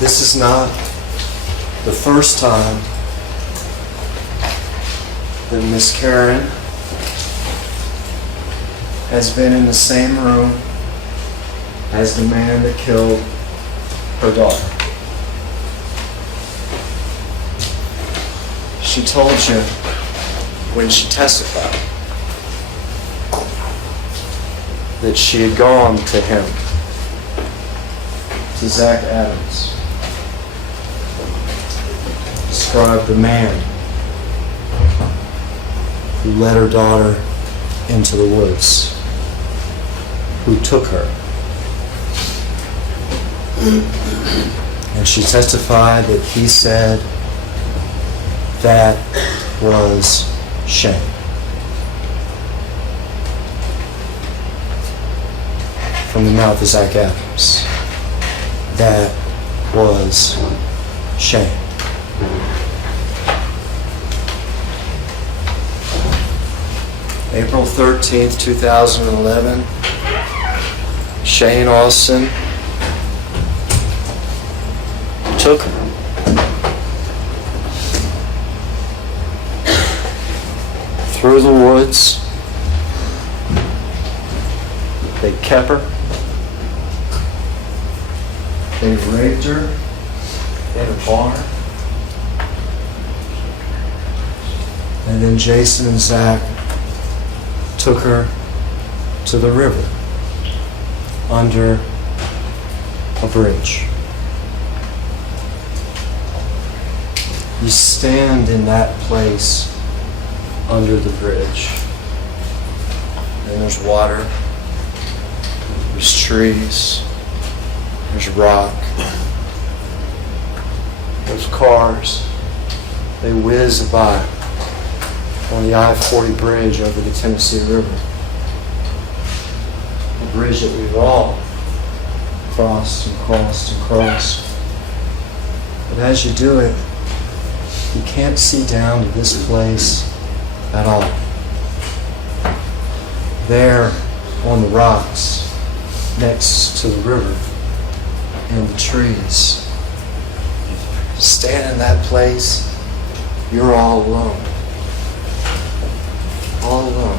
This is not the first time that Miss Karen has been in the same room as the man that killed her daughter. She told you when she testified that she had gone to him, to Zach Adams, described the man who led her daughter into the woods, who took her. And she testified that he said that was shame. From the mouth of Zach Adams, that was shame. April 13th, 2011, Shane Austin took her. Through the woods. They kept her. They raped her in a barn. And then Jason and Zach took her to the river under a bridge. You stand in that place under the bridge, and there's water, there's trees, there's rock, there's cars. They whiz by on the I-40 bridge over the Tennessee River. A bridge that we've all crossed and crossed and crossed. But as you do it, you can't see down to this place at all. There on the rocks next to the river and the trees, stand in that place, you're all alone. All alone.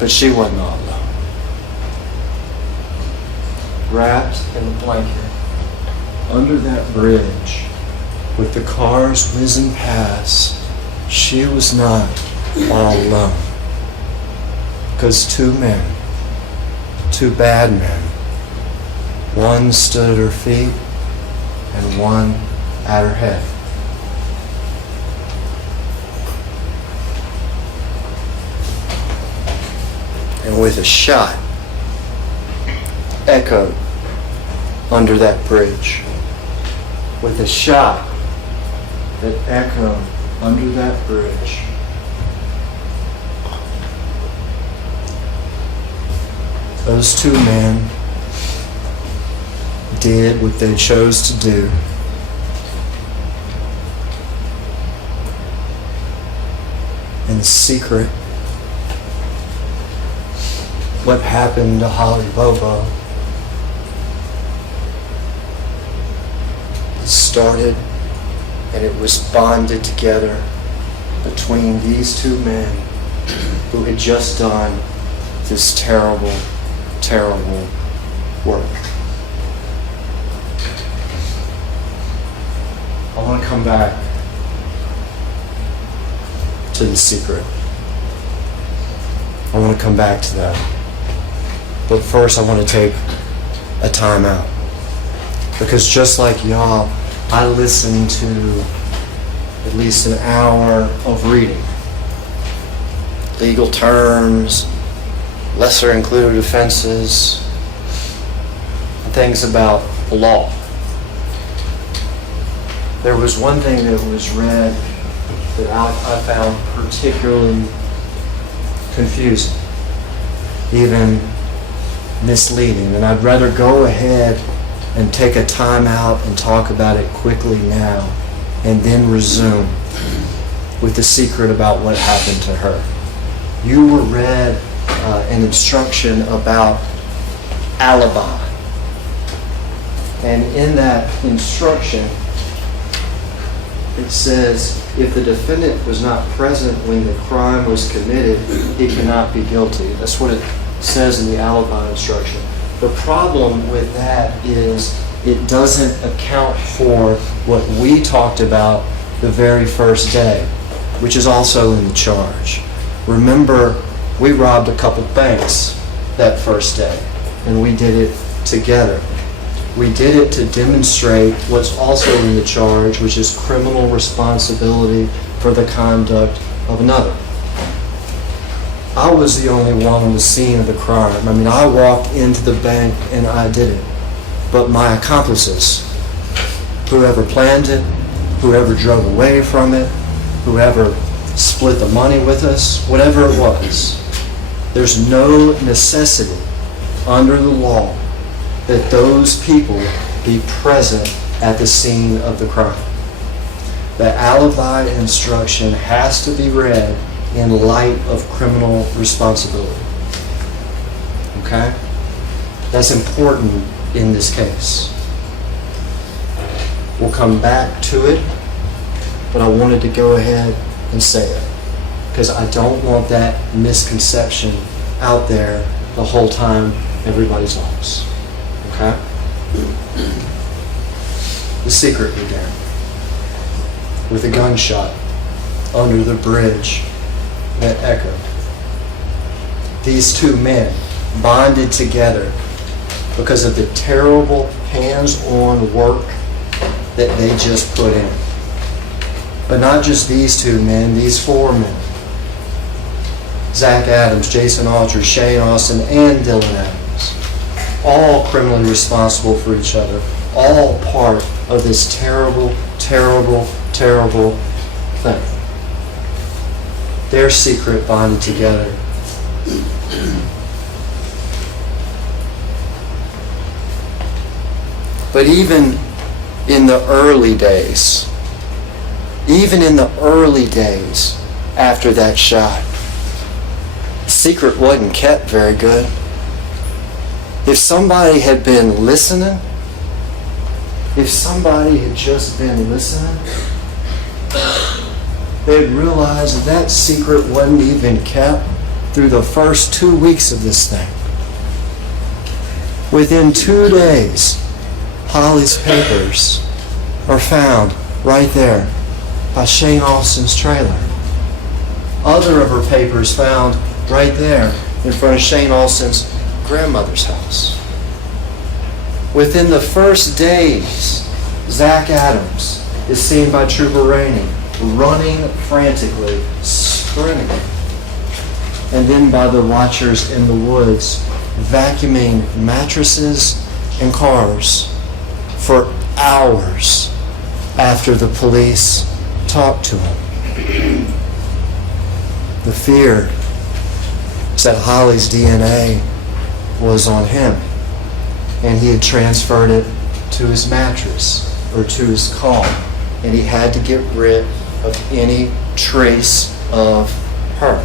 But she wasn't all alone. Wrapped in a blanket under that bridge with the cars whizzing past, she was not all alone. Because two men, two bad men, one stood at her feet and one at her head. And with a shot echoed under that bridge, with a shot that echoed under that bridge, those two men did what they chose to do. In secret, what happened to Lynn Bobo started, and it was bonded together between these two men who had just done this terrible, terrible work. I want to come back to the secret. I want to come back to that. But first I want to take a time out. Because just like y'all, I listened to at least an hour of reading. Legal terms, lesser included offenses, and things about the law. There was one thing that was read that I found particularly confusing, even misleading, and I'd rather go ahead and take a time out and talk about it quickly now and then resume with the secret about what happened to her. You were read an instruction about alibi. And in that instruction, it says, if the defendant was not present when the crime was committed, he cannot be guilty. That's what it says in the alibi instruction. The problem with that is it doesn't account for what we talked about the very first day, which is also in the charge. Remember, we robbed a couple banks that first day, and we did it together. We did it to demonstrate what's also in the charge, which is criminal responsibility for the conduct of another. I was the only one on the scene of the crime. I mean, I walked into the bank and I did it. But my accomplices, whoever planned it, whoever drove away from it, whoever split the money with us, whatever it was, there's no necessity under the law that those people be present at the scene of the crime. The alibi instruction has to be read in light of criminal responsibility. Okay? That's important in this case. We'll come back to it, but I wanted to go ahead and say it because I don't want that misconception out there the whole time everybody's lost. Okay? The secret began with a gunshot under the bridge that echoed. These two men bonded together because of the terrible hands-on work that they just put in. But not just these two men, these four men. Zach Adams, Jason Autry, Shane Austin, and Dylan Adams. All criminally responsible for each other. All part of this terrible, terrible, terrible thing. Their secret bonded together. But even in the early days after that shot, the secret wasn't kept very good. If somebody had been listening, if somebody had just been listening, they'd realize that secret wasn't even kept through the first 2 weeks of this thing. Within 2 days, Holly's papers are found right there by Shane Austin's trailer. Other of her papers found right there in front of Shane Austin's grandmother's house. Within the first days, Zach Adams is seen by Trooper Rainey running frantically, sprinting, and then by the watchers in the woods, vacuuming mattresses and cars for hours after the police talked to him. The fear is that Holly's DNA was on him, and he had transferred it to his mattress or to his car, and he had to get rid of any trace of her.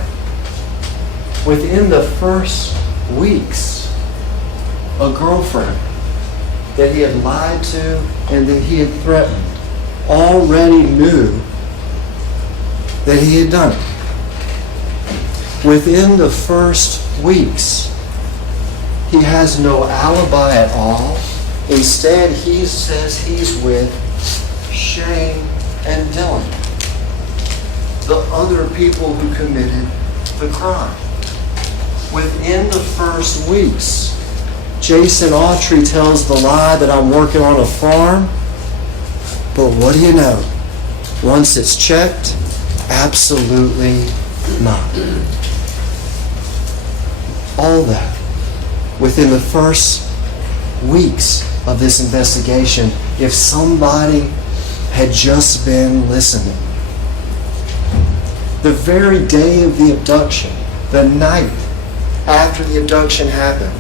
Within the first weeks, a girlfriend that he had lied to and that he had threatened already knew that he had done it. Within the first weeks, he has no alibi at all. Instead, he says he's with Shane and Dylan, the other people who committed the crime. Within the first weeks, Jason Autry tells the lie that I'm working on a farm. But what do you know? Once it's checked, absolutely not. All that within the first weeks of this investigation, if somebody had just been listening. The very day of the abduction, the night after the abduction happened,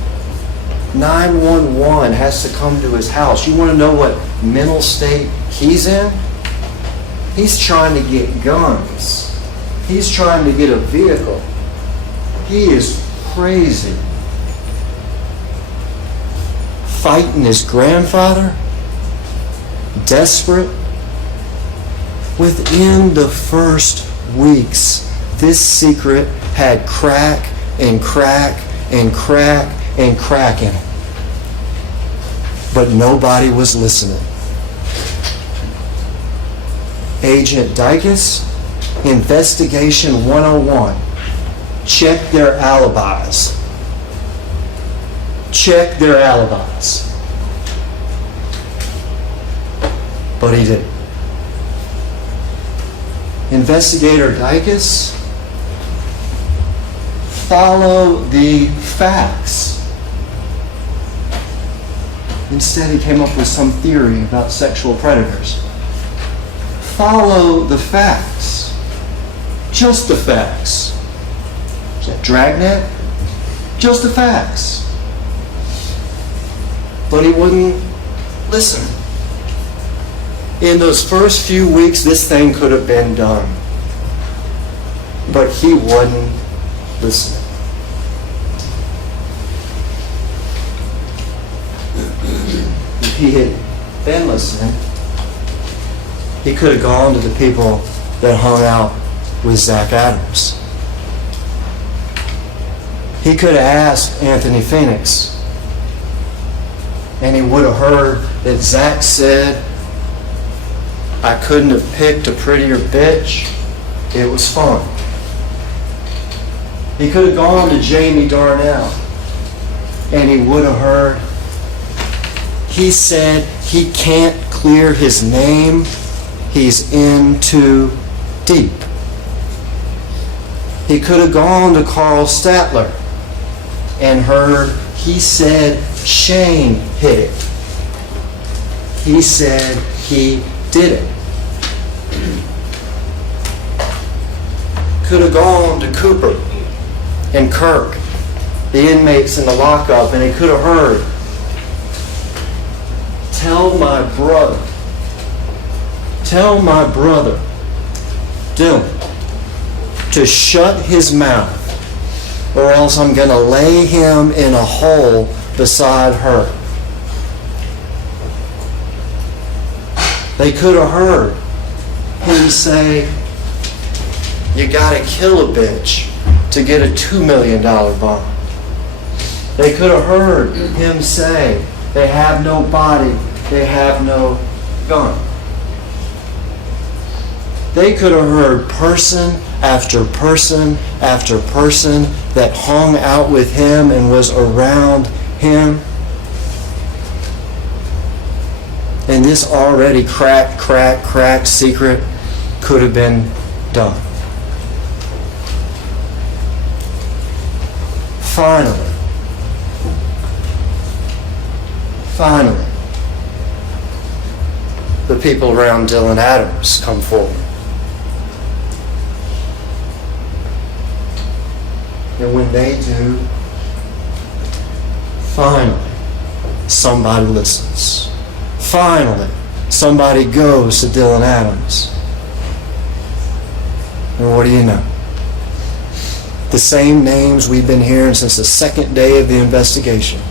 911 has to come to his house. You want to know what mental state he's in? He's trying to get guns. He's trying to get a vehicle. He is crazy. fighting his grandfather, desperate. Within the first weeks, this secret had crack and crack and crack and crack in it. But nobody was listening. Agent Dykes, Investigation 101. Check their alibis. Check their alibis. But he didn't. Investigator Dykes, follow the facts. Instead, he came up with some theory about sexual predators. Follow the facts. Just the facts. Is that Dragnet? Just the facts. But he wouldn't listen. In those first few weeks, this thing could have been done. But he wouldn't listen. If he had been listening, he could have gone to the people that hung out with Zach Adams. He could have asked Anthony Phoenix, and he would have heard that Zach said, I couldn't have picked a prettier bitch. It was fun. He could have gone to Jamie Darnell, and he would have heard, he said he can't clear his name. He's in too deep. He could have gone to Carl Statler and heard, he said Shane hit it. He said he did it. Could have gone to Cooper and Kirk, the inmates in the lockup, and he could have heard, tell my brother, Dylan, to shut his mouth, or else I'm going to lay him in a hole beside her. They could have heard him say, you got to kill a bitch to get a $2 million bond. They could have heard him say, they have no body, they have no gun. They could have heard person after person after person that hung out with him and was around him. And this already cracked secret could have been done. Finally, the people around Dylan Adams come forward. And when they do, finally, somebody listens. Finally, somebody goes to Dylan Adams. And what do you know? The same names we've been hearing since the second day of the investigation.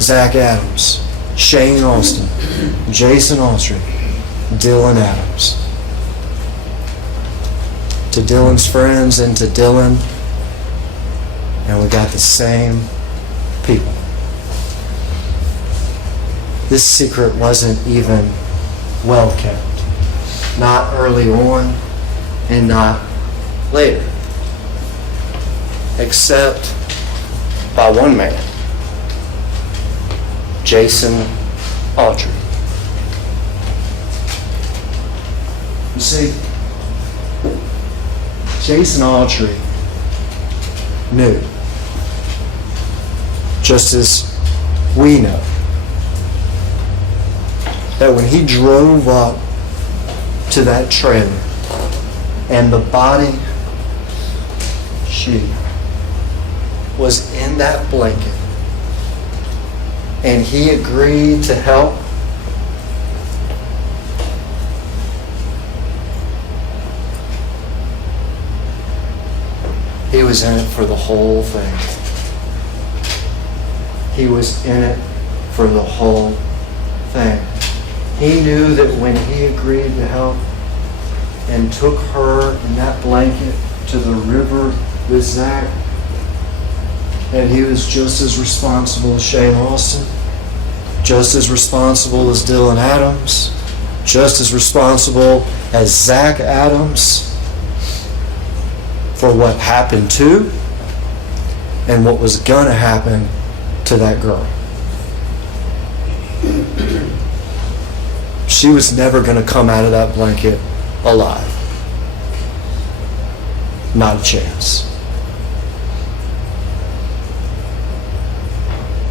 Zach Adams, Shane Austin, Jason Autry, Dylan Adams. To Dylan's friends and to Dylan, and we got the same people. This secret wasn't even well kept. Not early on and not later. Except by one man, Jason Autry. You see, Jason Autry knew, just as we know, that when he drove up to that trailer and the body, she was in that blanket and he agreed to help, he was in it for the whole thing. He was in it for the whole thing. He knew that when he agreed to help and took her in that blanket to the river with Zach, and he was just as responsible as Shane Austin, just as responsible as Dylan Adams, just as responsible as Zach Adams for what happened to and what was gonna happen to that girl. She was never gonna come out of that blanket alive. Not a chance.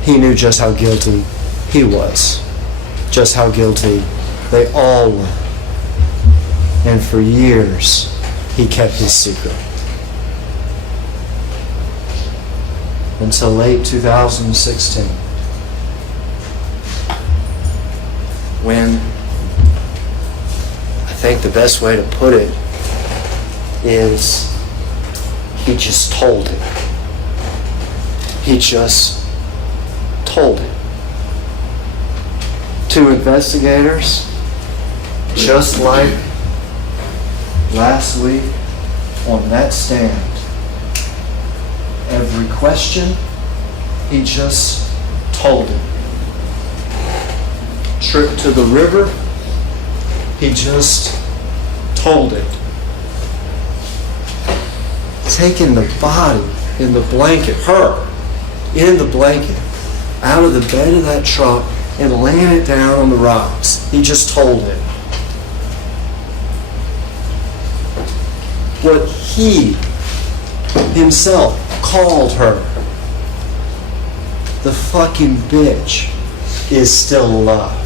He knew just how guilty he was, just how guilty they all were. And for years, he kept his secret. Until late 2016, when I think the best way to put it is he just told it. He just told it. Two investigators, just like last week on that stand, every question, he just told it. Trip to the river, he just told it. Taking the body in the blanket, her in the blanket, out of the bed of that truck and laying it down on the rocks. He just told it. What he himself called her, the fucking bitch, is still alive.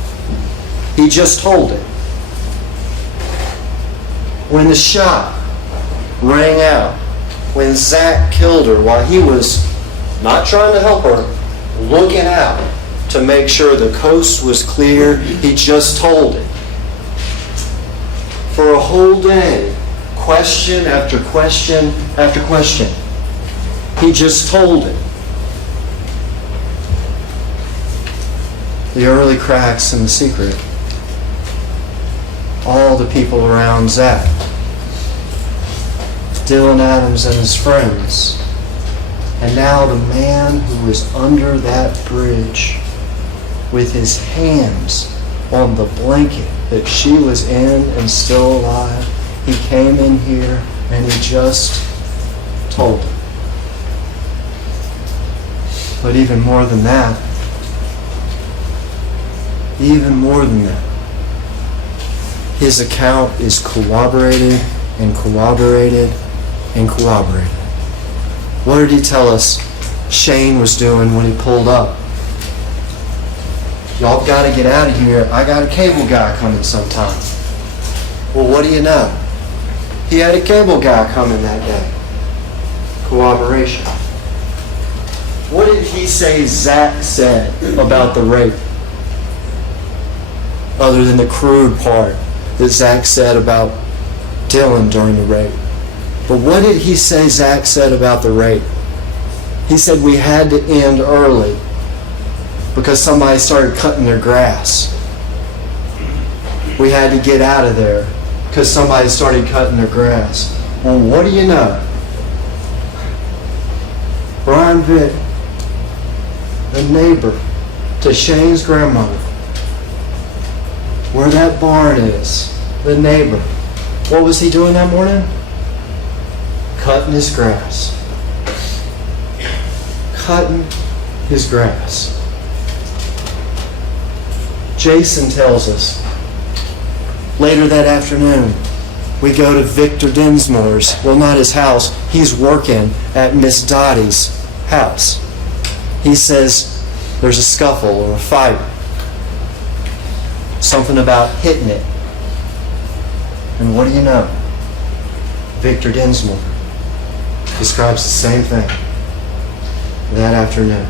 He just told it. When the shot rang out, when Zach killed her while he was not trying to help her, looking out to make sure the coast was clear, he just told it. For a whole day, question after question after question, he just told it. The early cracks in the secret. All the people around Zach. Dylan Adams and his friends. And now the man who was under that bridge with his hands on the blanket that she was in and still alive, he came in here and he just told her. But even more than that, his account is corroborated and corroborated and corroborated. What did he tell us Shane was doing when he pulled up? Y'all got to get out of here. I got a cable guy coming sometime. Well, what do you know? He had a cable guy coming that day. Corroboration. What did he say Zach said about the rape? Other than the crude part that Zach said about Dylan during the rape. But what did he say Zach said about the rape? He said we had to end early because somebody started cutting their grass. We had to get out of there because somebody started cutting their grass. Well, what do you know? Brian Vick, the neighbor to Shane's grandmother, where that barn is, the neighbor, what was he doing that morning? Cutting his grass. Cutting his grass. Jason tells us, later that afternoon, we go to Victor Dinsmore's, well, not his house, he's working at Miss Dottie's house. He says there's a scuffle or a fight. Something about hitting it. And what do you know? Victor Dinsmore describes the same thing that afternoon.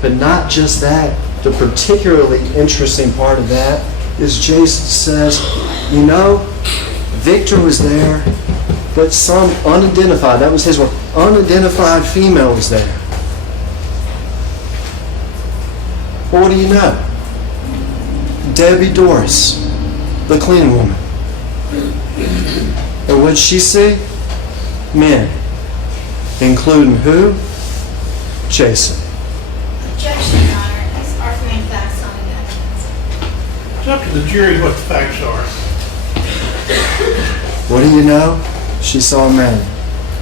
But not just that. The particularly interesting part of that is Jason says, you know, Victor was there, but some unidentified, that was his word, unidentified female was there. Well, what do you know? Debbie Doris, the clean woman. And what did she see? Men. Including who? Jason. Objection, Your Honor. He's arguing facts on the evidence. It's up to the jury what the facts are. What do you know? She saw men.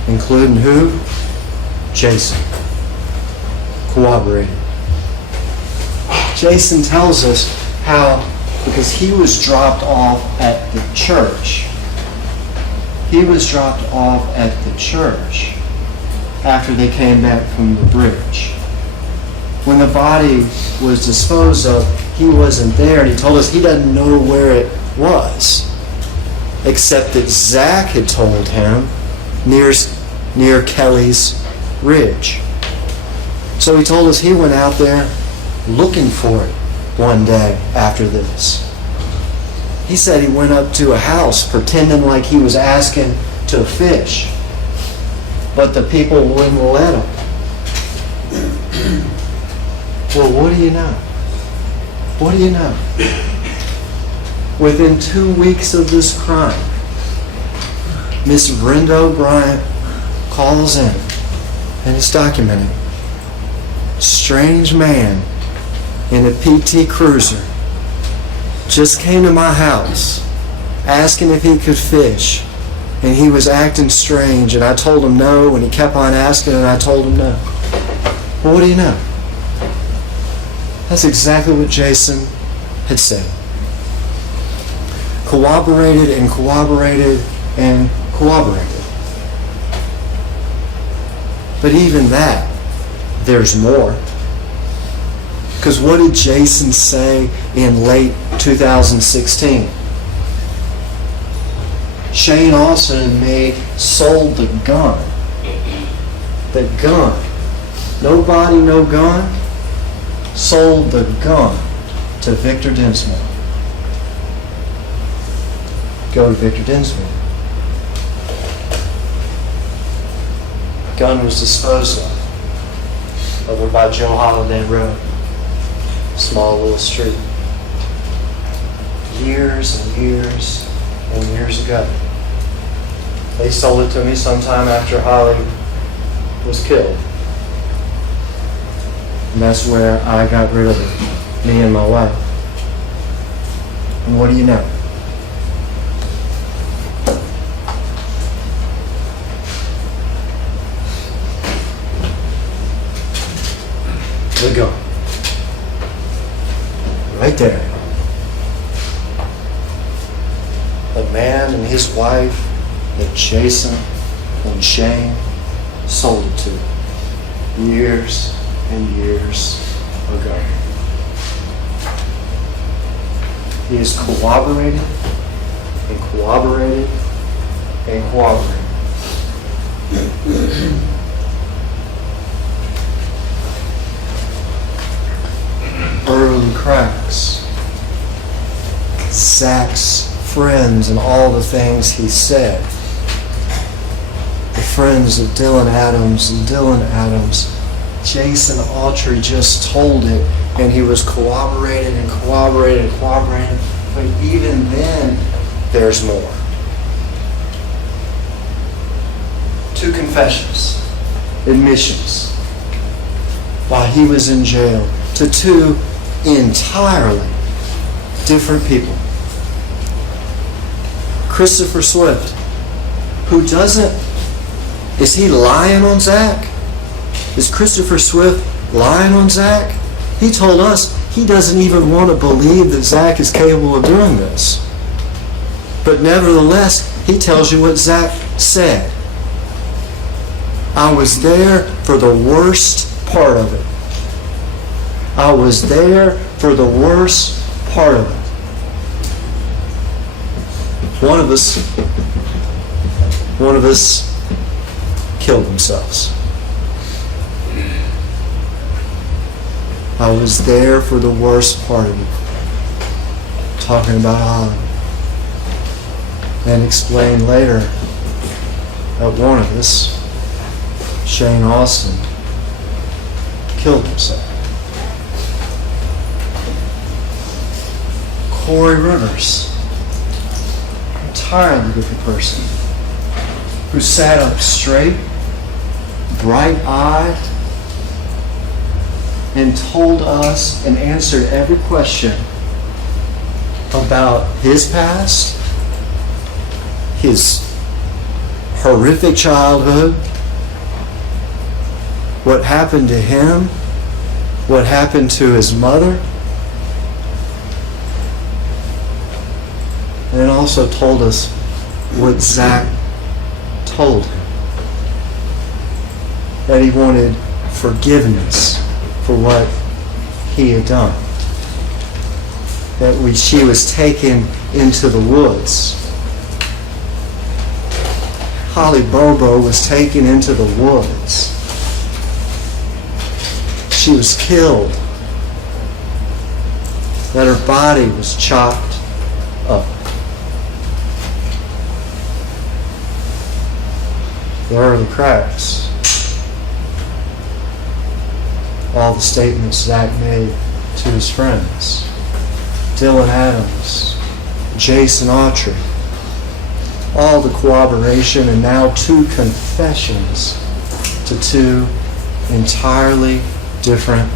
Including who? Jason. Corroborated. Jason tells us how, because he was dropped off at the church. He was dropped off at the church after they came back from the bridge. When the body was disposed of, he wasn't there, and he told us he doesn't know where it was, except that Zach had told him near Kelly's Ridge. So he told us he went out there looking for it one day after this. He said he went up to a house pretending like he was asking to fish, but the people wouldn't let him. Well, what do you know? What do you know? Within 2 weeks of this crime, Miss Brenda O'Brien calls in, and it's documented. Strange man in a PT Cruiser just came to my house asking if he could fish, and he was acting strange, and I told him no, and he kept on asking, and I told him no. Well, what do you know? That's exactly what Jason had said. Corroborated and corroborated and corroborated. But even that, there's more. Because what did Jason say in late 2016? Shane Austin and me sold the gun. The gun. No body, no gun. Sold the gun to Victor Dinsmore. Go to Victor Dinsmore. Gun was disposed of over by Joe Holiday Road. Small little street. Years and years and years ago. They sold it to me sometime after Holly was killed. And that's where I got rid of it, me and my wife. And what do you know? The gun. Right there. The man and his wife that Jason and Shane sold it to years and years ago. He is corroborated and corroborated and corroborated. Early cracks. Zach's friends and all the things he said. The friends of Dylan Adams, Jason Autry just told it, and he was corroborated and corroborated and corroborated. But even then, there's more. 2 confessions, admissions, while he was in jail to 2 entirely different people. Christopher Swift, who doesn't, is he lying on Zach? Is Christopher Swift lying on Zach? He told us he doesn't even want to believe that Zach is capable of doing this. But nevertheless, he tells you what Zach said. I was there for the worst part of it. I was there for the worst part of it. One of us killed themselves. I was there for the worst part of it. Talking about Holly. And explained later that one of us, Shane Austin, killed himself. Corey Rivers. Entirely different person. Who sat up straight, bright-eyed, and told us and answered every question about his past, his horrific childhood, what happened to him, what happened to his mother, and then also told us what Zach told him. That he wanted forgiveness for what he had done. That she was taken into the woods. Holly Bobo was taken into the woods. She was killed. That her body was chopped up. There are the cracks. All the statements Zach made to his friends. Dylan Adams, Jason Autry. All the corroboration and now 2 confessions to 2 entirely different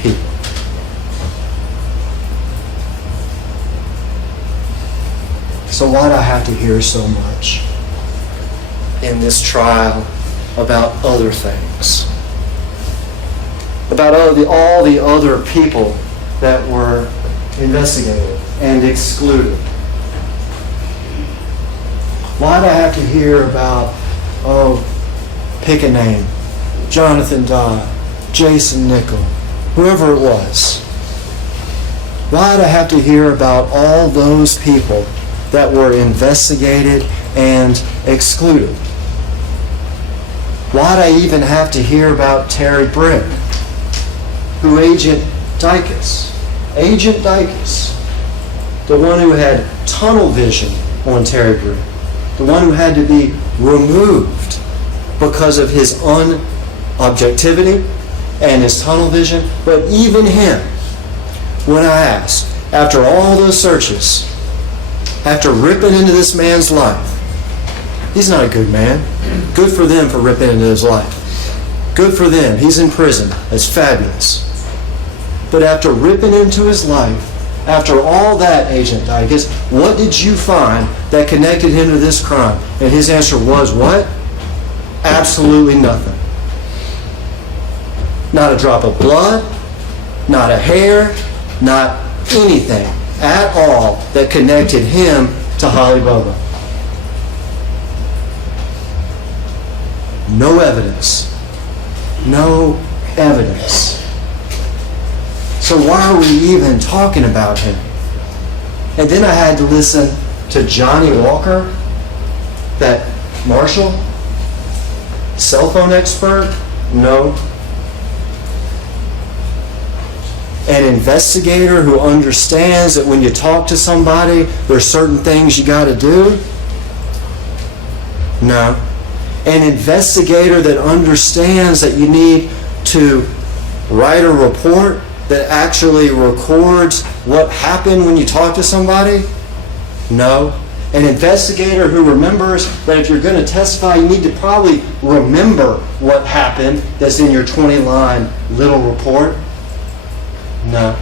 people. So why do I have to hear so much in this trial about other things? About all the other people that were investigated and excluded? Why do I have to hear about, pick a name, Jonathan Dodd, Jason Nickel, whoever it was? Why do I have to hear about all those people that were investigated and excluded? Why do I even have to hear about Terry Britt, who Agent Dykes, the one who had tunnel vision on Terry Britt, the one who had to be removed because of his unobjectivity and his tunnel vision. But even him, when I asked, after all those searches, after ripping into this man's life, he's not a good man. Good for them for ripping into his life. Good for them. He's in prison. That's fabulous. But after ripping into his life, after all that, Agent Dykes, what did you find that connected him to this crime? And his answer was what? Absolutely nothing. Not a drop of blood, not a hair, not anything at all that connected him to Holly Bobo. No evidence. No evidence. So why are we even talking about him? And then I had to listen to Johnny Walker, that marshal, cell phone expert? No. An investigator who understands that when you talk to somebody, there's certain things you got to do? No. An investigator that understands that you need to write a report that actually records what happened when you talk to somebody? No. An investigator who remembers that if you're going to testify, you need to probably remember what happened that's in your 20-line little report? No.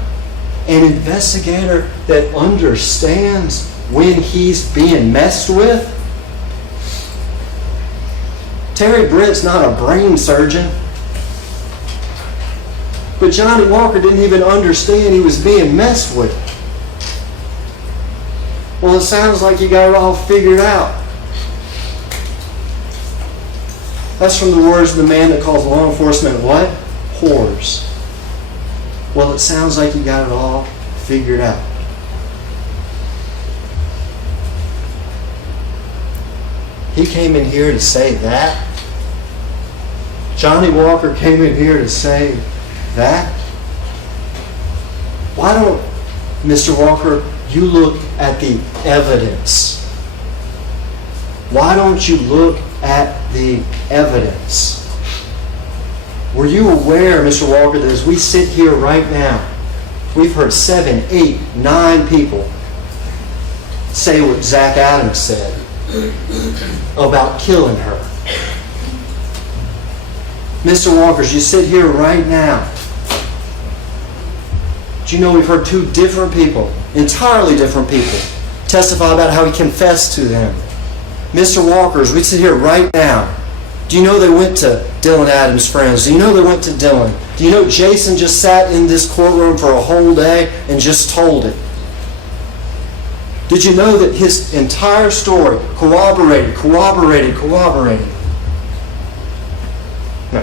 An investigator that understands when he's being messed with? Terry Britt's not a brain surgeon. But Johnny Walker didn't even understand he was being messed with. Well, it sounds like you got it all figured out. That's from the words of the man that calls law enforcement what? Whores. Well, it sounds like you got it all figured out. He came in here to say that? Johnny Walker came in here to say that? Why don't, Mr. Walker, you look at the evidence? Why don't you look at the evidence? Were you aware, Mr. Walker, that as we sit here right now, We've heard 7, 8, 9 people say what Zach Adams said about killing her. Mr. Walkers, you sit here right now. Do you know we've heard 2 different people, entirely different people, testify about how he confessed to them? Mr. Walkers, we sit here right now. Do you know they went to Dylan Adams' friends? Do you know they went to Dylan? Do you know Jason just sat in this courtroom for a whole day and just told it? Did you know that his entire story corroborated? No.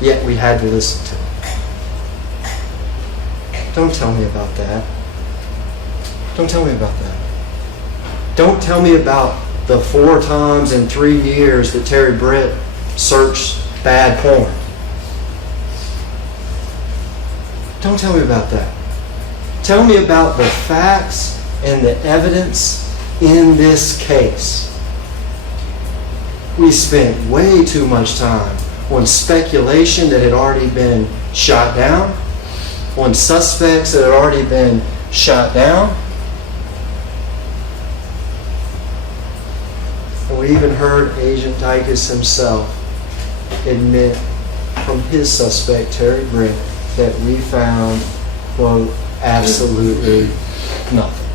Yet we had to listen to it. Don't tell me about that. Don't tell me about that. Don't tell me about the 4 times in 3 years that Terry Britt searched bad porn. Don't tell me about that. Tell me about the facts and the evidence in this case. We spent way too much time on speculation that had already been shot down, on suspects that had already been shot down. And we even heard Agent Dykes himself admit from his suspect, Terry Britt, that we found, quote, absolutely nothing.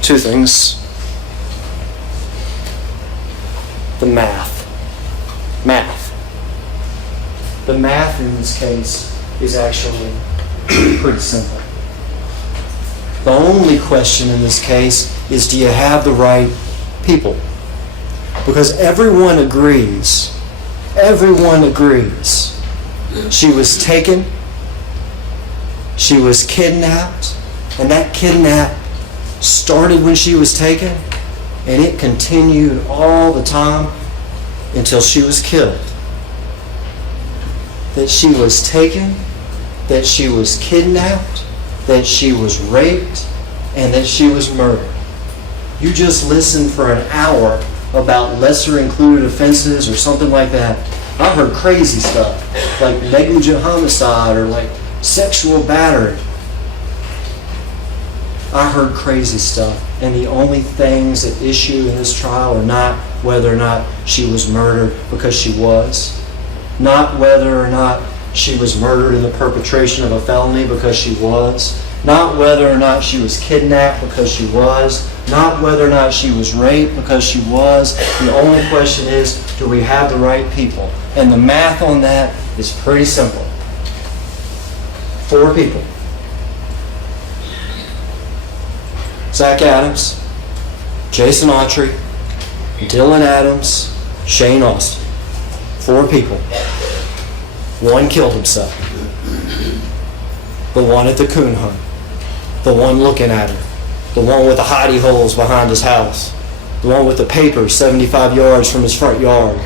Two things. The math. The math in this case is actually pretty simple. The only question in this case is, do you have the right people? Because everyone agrees. She was taken, she was kidnapped, and that kidnap started when she was taken, and it continued all the time until she was killed. That she was taken, that she was kidnapped, that she was raped, and that she was murdered. You just listened for an hour about lesser included offenses or something like that. I heard crazy stuff, like negligent homicide or like sexual battery. I heard crazy stuff, and the only things at issue in this trial are not whether or not she was murdered, because she was. Not whether or not she was murdered in the perpetration of a felony, because she was. Not whether or not she was kidnapped, because she was. Not whether or not she was raped, because she was. The only question is, do we have the right people? And the math on that is pretty simple. 4 people. Zach Adams, Jason Autry, Dylan Adams, Shane Austin. 4 people. 1 killed himself. The one at the coon hunt. The one looking at her. The one with the hidey holes behind his house. The one with the papers 75 yards from his front yard.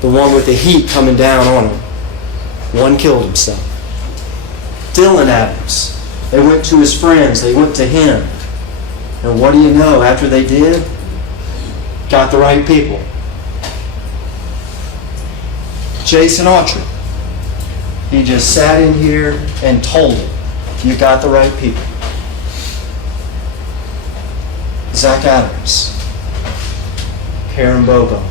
The one with the heat coming down on him. 1 killed himself. Dylan Adams. They went to his friends. They went to him. And what do you know? After they did, got the right people. Jason Autry. He just sat in here and told it. You got the right people. Zach Adams. Lynn Bobo.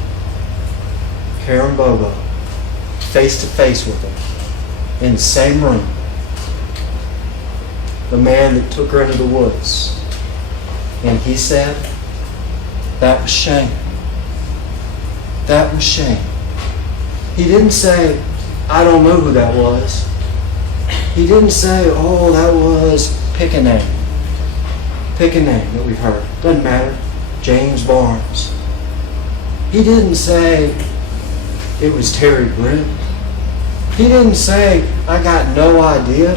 Face to face with him. In the same room. The man that took her into the woods. And he said, that was Shane. That was Shane. He didn't say, I don't know who that was. He didn't say, oh, that was, pick a name. Pick a name that we've heard. Doesn't matter. James Barnes. He didn't say it was Terry Britt. He didn't say, I got no idea.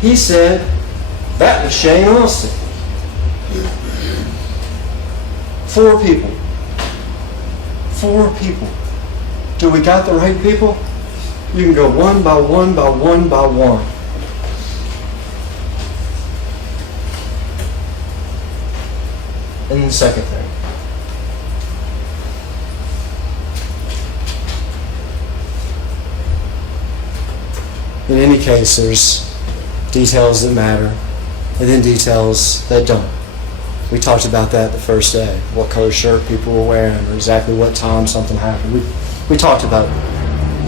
He said, that was Shane Austin. 4 people. 4 people. Do we got the right people? You can go one by one by one by one. And the second thing. In any case, there's details that matter, and then details that don't. We talked about that the first day, what color shirt people were wearing, or exactly what time something happened. We talked about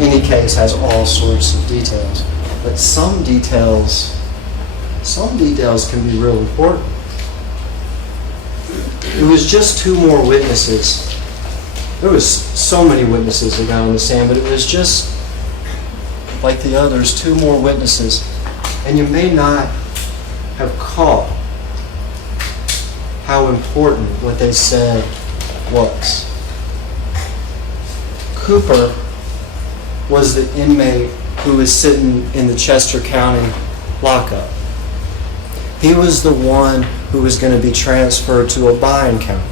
any case has all sorts of details, but some details can be real important. It was just two more witnesses. There was so many witnesses that got on the stand, but it was just like the others, two more witnesses. And you may not have caught how important what they said was. Cooper was the inmate who was sitting in the Chester County lockup. He was the one who was going to be transferred to Obion County.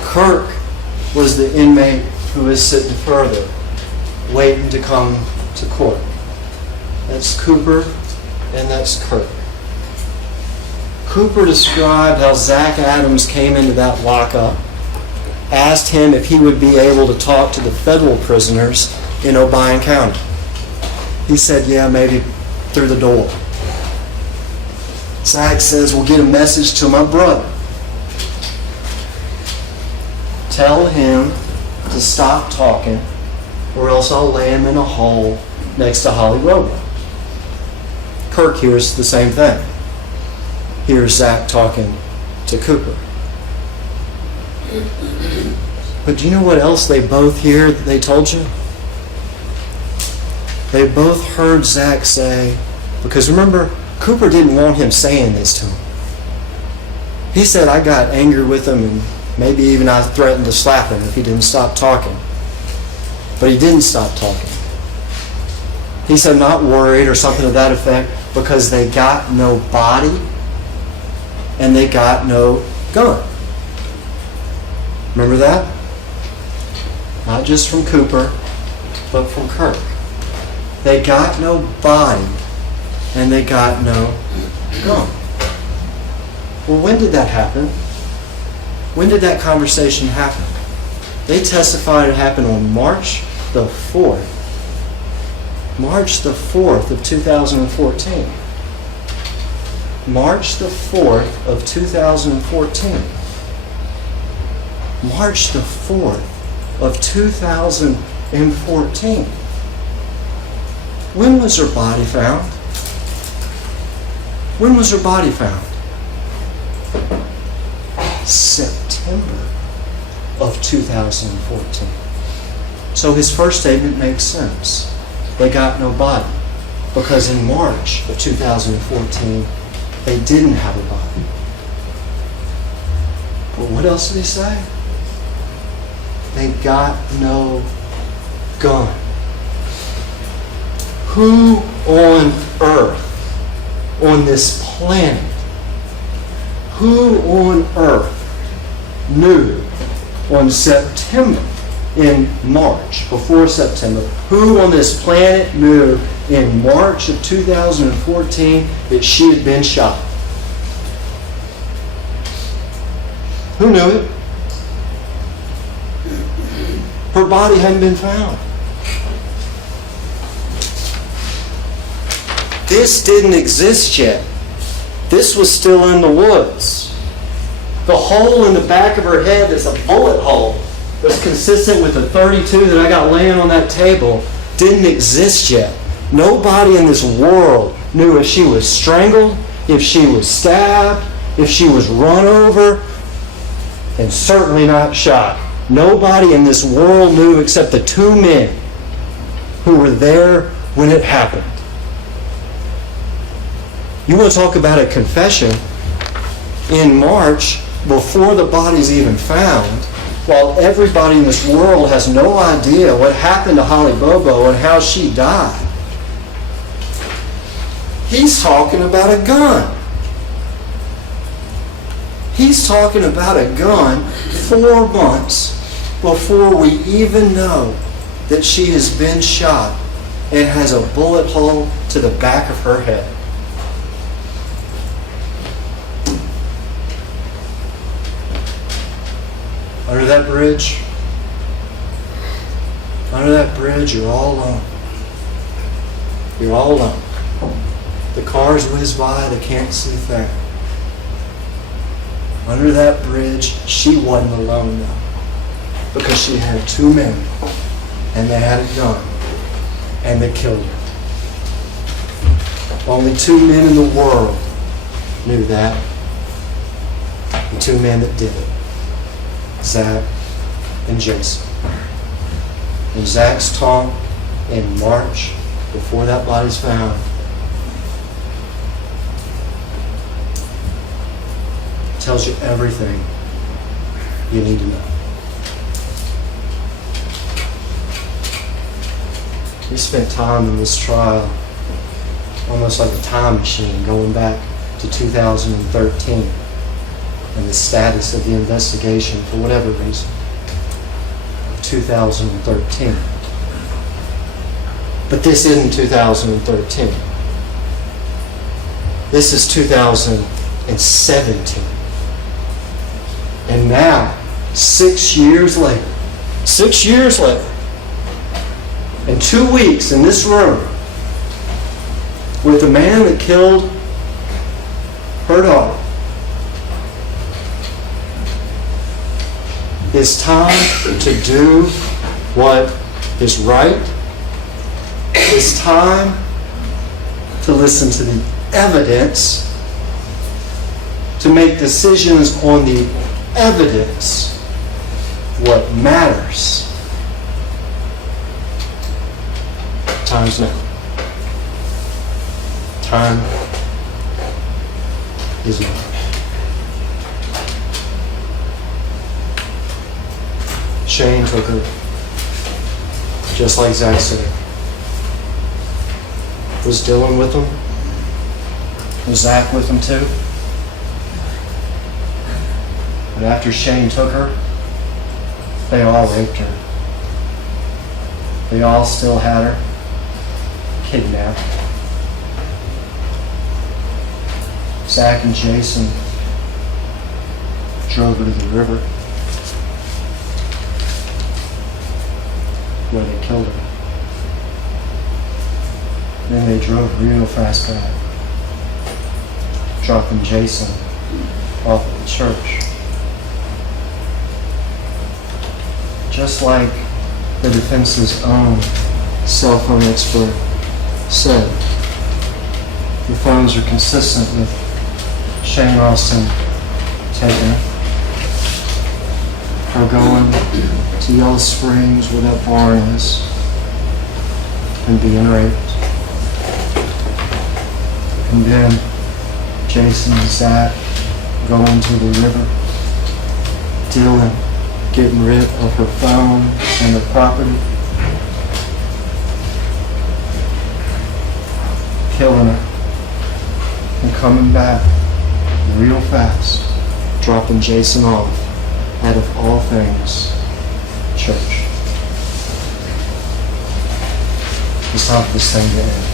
Kirk was the inmate who was sitting further, waiting to come to court. That's Cooper and that's Kirk. Cooper described how Zach Adams came into that lockup, asked him if he would be able to talk to the federal prisoners in Obion County. He said, yeah, maybe through the door. Zach says, we'll get a message to my brother. Tell him to stop talking or else I'll lay him in a hole next to Holly Robo. Kirk hears the same thing. Here's Zach talking to Cooper. But do you know what else they both hear that they told you? They both heard Zach say, because remember, Cooper didn't want him saying this to him. He said, I got angry with him and maybe even I threatened to slap him if he didn't stop talking. But he didn't stop talking. He said, not worried or something to that effect, because they got no body and they got no gun. Remember that? Not just from Cooper, but from Kirk. They got no body and they got no gun. Well, when did that happen? When did that conversation happen? They testified it happened on March the 4th. March the 4th of 2014. March the 4th of 2014. March the 4th of 2014. When was her body found? When was her body found? September of 2014. So his first statement makes sense. They got no body. Because in March of 2014, they didn't have a body. But what else did he say? They got no gun. Who on earth, on this planet, who on earth knew on September, in March, before September, who on this planet knew in March of 2014 that she had been shot? Who knew it? Her body hadn't been found. This didn't exist yet. This was still in the woods. The hole in the back of her head that's a bullet hole that's consistent with the 32 that I got laying on that table didn't exist yet. Nobody in this world knew if she was strangled, if she was stabbed, if she was run over, and certainly not shot. Nobody in this world knew except the two men who were there when it happened. You want to talk about a confession? In March, before the body's even found, while everybody in this world has no idea what happened to Holly Bobo and how she died, he's talking about a gun. He's talking about a gun 4 months before we even know that she has been shot and has a bullet hole to the back of her head. Under that bridge, you're all alone. You're all alone. The cars whiz by, they can't see a thing. Under that bridge, she wasn't alone though, because she had two men, and they had a gun, and they killed her. Only two men in the world knew that. The two men that did it, Zach and Jason. And Zach's taunt in March, before that body's found, tells you everything you need to know. We spent time in this trial almost like a time machine, going back to 2013 and the status of the investigation, for whatever reason, of 2013. But this isn't 2013. This is 2017. And now, 6 years later, and 2 weeks in this room, with the man that killed her daughter, it's time to do what is right. It's time to listen to the evidence, to make decisions on the evidence. What matters. Time's now. Time is now. Shane took her, just like Zach said. Was Dylan with them? Was Zach with them too? But after Shane took her, they all raped her. They all still had her kidnapped. Zach and Jason drove her to the river where they killed her. Then they drove real fast back, dropping Jason off at the church. Just like the defense's own cell phone expert said, the phones are consistent with Shane Austin taking her going to Yellow Springs where that barn is and being raped. And then Jason and Zach going to the river. Dylan getting rid of her phone and her property. Killing her. And coming back real fast. Dropping Jason off out of all things church. It's time for this thing to end.